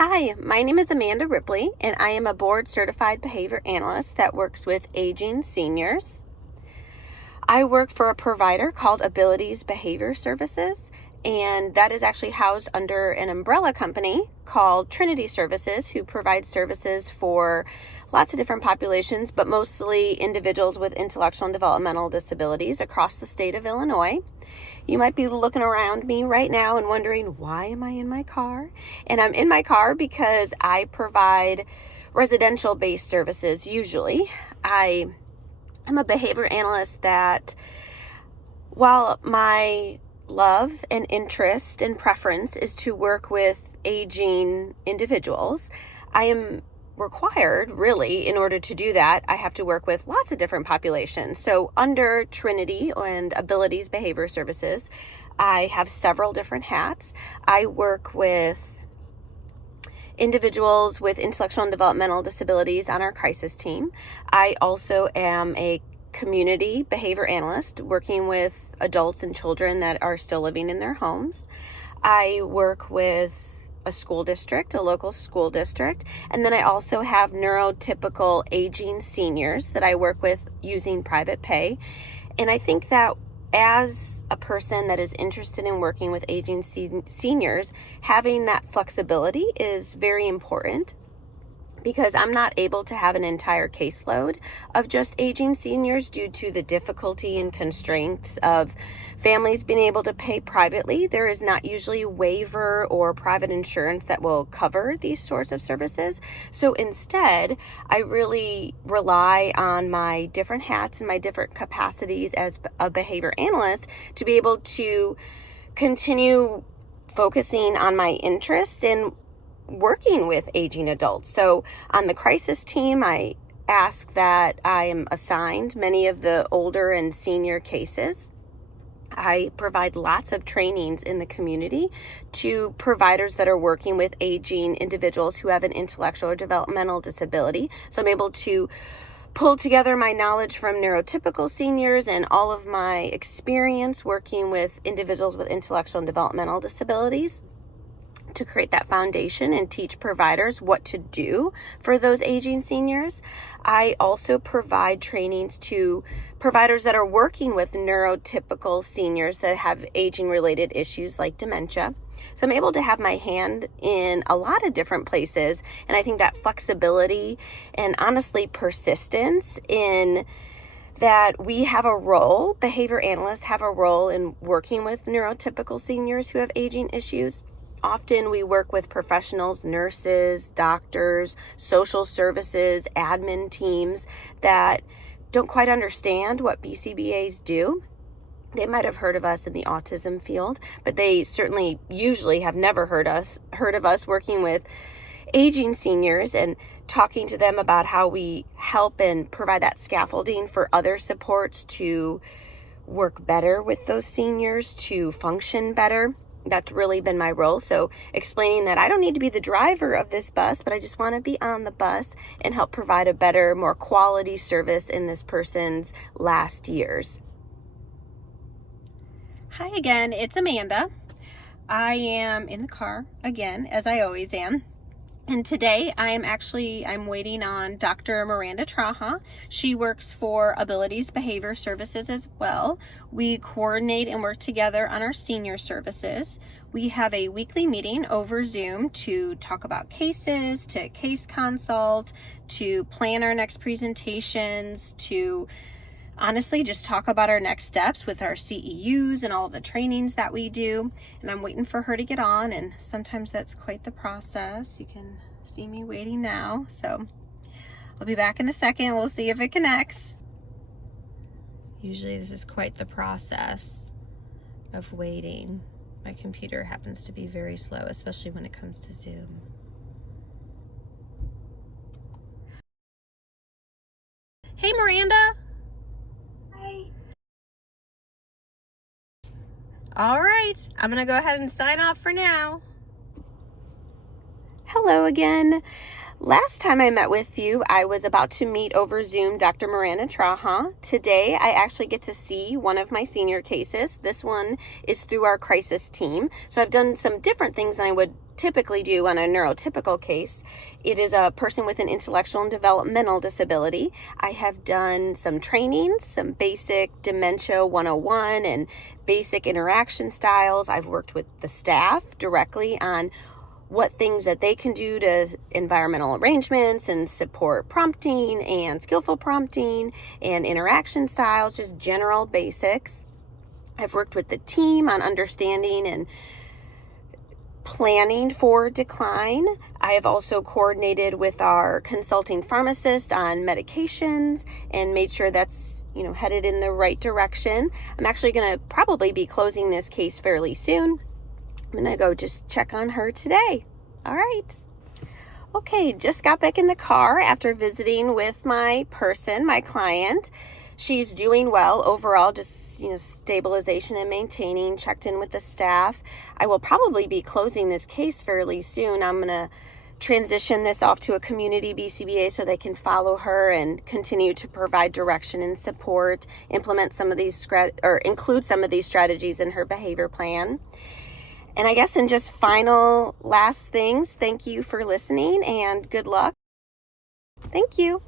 Hi, my name is Amanda Ripley, and I am a board-certified behavior analyst that works with aging seniors. I work for a provider called Abilities Behavior Services, and that is actually housed under an umbrella company called Trinity Services, who provides services for lots of different populations, but mostly individuals with intellectual and developmental disabilities across the state of Illinois. You might be looking around me right now and wondering, why am I in my car? And I'm in my car because I provide residential-based services usually. I'm a behavior analyst that, while my love and interest and preference is to work with aging individuals, I am required, really, in order to do that, I have to work with lots of different populations. So under Trinity and Abilities Behavior Services, I have several different hats. I work with individuals with intellectual and developmental disabilities on our crisis team. I also am a community behavior analyst working with adults and children that are still living in their homes. I work with a school district, a local school district, and then I also have neurotypical aging seniors that I work with using private pay. And I think that as a person that is interested in working with aging seniors, having that flexibility is very important, because I'm not able to have an entire caseload of just aging seniors due to the difficulty and constraints of families being able to pay privately. There is not usually waiver or private insurance that will cover these sorts of services. So instead, I really rely on my different hats and my different capacities as a behavior analyst to be able to continue focusing on my interest in working with aging adults. So on the crisis team, I ask that I am assigned many of the older and senior cases. I provide lots of trainings in the community to providers that are working with aging individuals who have an intellectual or developmental disability. So I'm able to pull together my knowledge from neurotypical seniors and all of my experience working with individuals with intellectual and developmental disabilities to create that foundation and teach providers what to do for those aging seniors. I also provide trainings to providers that are working with neurotypical seniors that have aging related issues like dementia. So I'm able to have my hand in a lot of different places, and I think that flexibility and honestly persistence in that we have a role, behavior analysts have a role in working with neurotypical seniors who have aging issues. Often we work with professionals, nurses, doctors, social services, admin teams that don't quite understand what BCBAs do. They might have heard of us in the autism field, but they certainly usually have never heard of us working with aging seniors and talking to them about how we help and provide that scaffolding for other supports to work better with those seniors, to function better. That's really been my role. So explaining that I don't need to be the driver of this bus, but I just want to be on the bus and help provide a better, more quality service in this person's last years. Hi again, it's Amanda. I am in the car again, as I always am. And today I'm waiting on Dr. Miranda Traha. She works for Abilities Behavior Services as well. We coordinate and work together on our senior services. We have a weekly meeting over Zoom to talk about cases, to case consult, to plan our next presentations, to honestly just talk about our next steps with our CEUs and all of the trainings that we do. And I'm waiting for her to get on, and sometimes that's quite the process. You can see me waiting now, so I'll be back in a second. We'll see if it connects. Usually this is quite the process of waiting. My computer happens to be very slow, especially when it comes to Zoom. Hey, Miranda. All right, I'm gonna go ahead and sign off for now. Hello again. Last time I met with you, I was about to meet over Zoom Dr. Miranda Traha. Today, I actually get to see one of my senior cases. This one is through our crisis team. So I've done some different things than I would typically do on a neurotypical case. It is a person with an intellectual and developmental disability. I have done some trainings, some basic dementia 101 and basic interaction styles. I've worked with the staff directly on what things that they can do to environmental arrangements and support prompting and skillful prompting and interaction styles, just general basics. I've worked with the team on understanding and planning for decline. I have also coordinated with our consulting pharmacist on medications and made sure that's, headed in the right direction. I'm actually going to probably be closing this case fairly soon. I'm going to go just check on her today. All right. Okay, just got back in the car after visiting with my client. She's doing well overall, just, stabilization and maintaining, checked in with the staff. I will probably be closing this case fairly soon. I'm going to transition this off to a community BCBA so they can follow her and continue to provide direction and support, implement some of these include some of these strategies in her behavior plan. And I guess in just final last things, thank you for listening and good luck. Thank you.